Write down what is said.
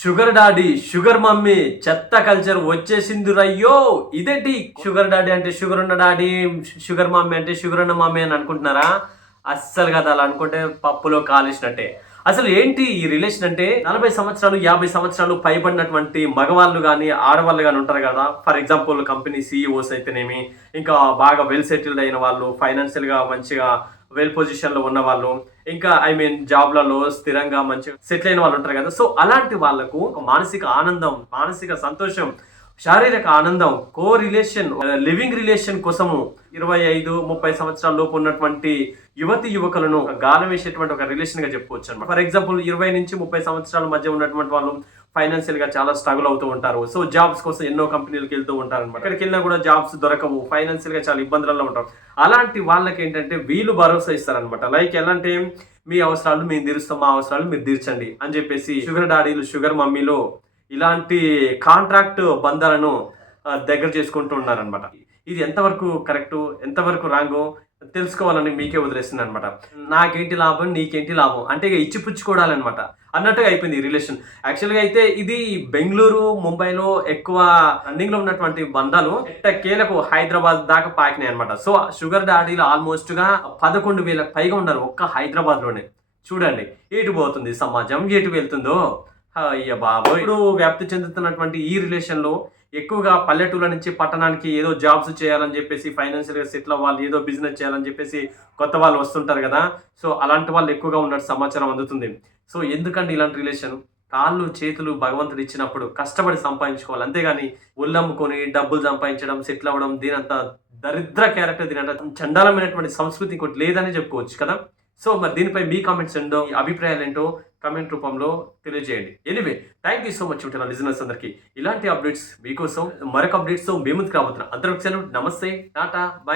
Sugar daddy, sugar mummy, చెత్త culture వచ్చేసింది రయ్యో. ఇదేంటి షుగర్ డాడీ అంటే షుగర్ ఉన్న డాడీ, షుగర్ మమ్మీ అంటే షుగర్ ఉన్న మమ్మీ అని అనుకుంటున్నారా? అస్సలు కదా, అలా అనుకుంటే పప్పులో కాలేసినట్టే. అసలు ఏంటి ఈ రిలేషన్ అంటే 40 సంవత్సరాలు 50 సంవత్సరాలు పైబడినటువంటి మగవాళ్ళు కానీ ఆడవాళ్ళు కానీ ఉంటారు కదా. ఫర్ ఎగ్జాంపుల్ కంపెనీ సీఈఓస్ అయితేనేమి, ఇంకా బాగా వెల్ సెటిల్డ్ అయిన వాళ్ళు, ఫైనాన్షియల్గా మంచిగా వెల్ పొజిషన్లో ఉన్న వాళ్ళు, ఇంకా జాబ్లలో స్థిరంగా మంచిగా సెటిల్ అయిన వాళ్ళు ఉంటారు కదా. సో అలాంటి వాళ్ళకు ఒక మానసిక ఆనందం, మానసిక సంతోషం, శారీరక ఆనందం, కో రిలేషన్, లివింగ్ రిలేషన్ కోసము 25-30 సంవత్సరాల లోపు ఉన్నటువంటి యువతి యువకులను గాలం వేసేటువంటి ఒక రిలేషన్ గా చెప్పుకోవచ్చు అనమాట. ఫర్ ఎగ్జాంపుల్ 20-30 సంవత్సరాల మధ్య ఉన్నటువంటి వాళ్ళు ఫైనాన్షియల్ గా చాలా స్ట్రగుల్ అవుతూ ఉంటారు. సో జాబ్స్ కోసం ఎన్నో కంపెనీలకు వెళ్తూ ఉంటారు అనమాట. ఇక్కడికి వెళ్ళినా కూడా జాబ్స్ దొరకవు, ఫైనాన్షియల్ గా చాలా ఇబ్బందులలో ఉంటారు. అలాంటి వాళ్ళకి ఏంటంటే వీళ్ళు భరోసా ఇస్తారనమాట. లైక్ ఎలా అంటే, మీ అవసరాలు మేము తీరుస్తాం, మా అవసరాలు మీరు తీర్చండి అని చెప్పేసి షుగర్ డాడీలు, షుగర్ మమ్మీలు ఇలాంటి కాంట్రాక్ట్ బంధాలను దగ్గర చేసుకుంటూ ఉన్నారనమాట. ఇది ఎంతవరకు కరెక్ట్, ఎంతవరకు రాంగో తెలుసుకోవాలని మీకే వదిలేస్తుంది అనమాట. నాకేంటి లాభం, నీకేంటి లాభం అంటే ఇక ఇచ్చిపుచ్చుకోవడాలన్నమాట అన్నట్టుగా అయిపోయింది ఈ రిలేషన్. యాక్చువల్గా అయితే ఇది బెంగళూరు, ముంబైలో ఎక్కువ రన్నింగ్ లో ఉన్నటువంటి బంధాలు ఎట్టకేలకు హైదరాబాద్ దాకా పాకినాయి అనమాట. సో షుగర్ డాడీలు ఆల్మోస్ట్ గా 11,000 పైగా ఉన్నారు ఒక్క హైదరాబాద్ లోనే. చూడండి ఎటు పోతుంది సమాజం, ఎటు వెళ్తుందో. అయ్య బాబోయ్. ఇప్పుడు వ్యాప్తి చెందుతున్నటువంటి ఈ రిలేషన్ లో ఎక్కువగా పల్లెటూళ్ళ నుంచి పట్టణానికి ఏదో జాబ్స్ చేయాలని చెప్పేసి, ఫైనాన్షియల్ గా సెటిల్ అవ్వాలి, ఏదో బిజినెస్ చేయాలని చెప్పేసి కొత్త వాళ్ళు వస్తుంటారు కదా. సో అలాంటి వాళ్ళు ఎక్కువగా ఉన్నట్టు సమాచారం అందుతుంది. సో ఎందుకండి ఇలాంటి రిలేషన్? కాళ్ళు చేతులు భగవంతుడు ఇచ్చినప్పుడు కష్టపడి సంపాదించుకోవాలి, అంతేగాని ఒళ్ళమ్ముకొని డబ్బులు సంపాదించడం, సెటిల్ అవ్వడం, దీనంత దరిద్ర క్యారెక్టర్, దీనంత చండాలమైనటువంటి సంస్కృతి ఇంకోటి లేదని చెప్పుకోవచ్చు కదా. సో మరి దీనిపై మీ కామెంట్స్ ఏంటో, అభిప్రాయాలు ఏంటో కామెంట్ రూపంలో తెలియజేయండి. Anyway, thank you so much ఉంటున్న లిజనర్స్ అందరికీ. ఇలాంటి అప్డేట్స్ మీకోసం మరొక అప్డేట్స్తో మేము ముందుకు రాబోతున్నాం. అందరూ నమస్తే, టాటా, బై.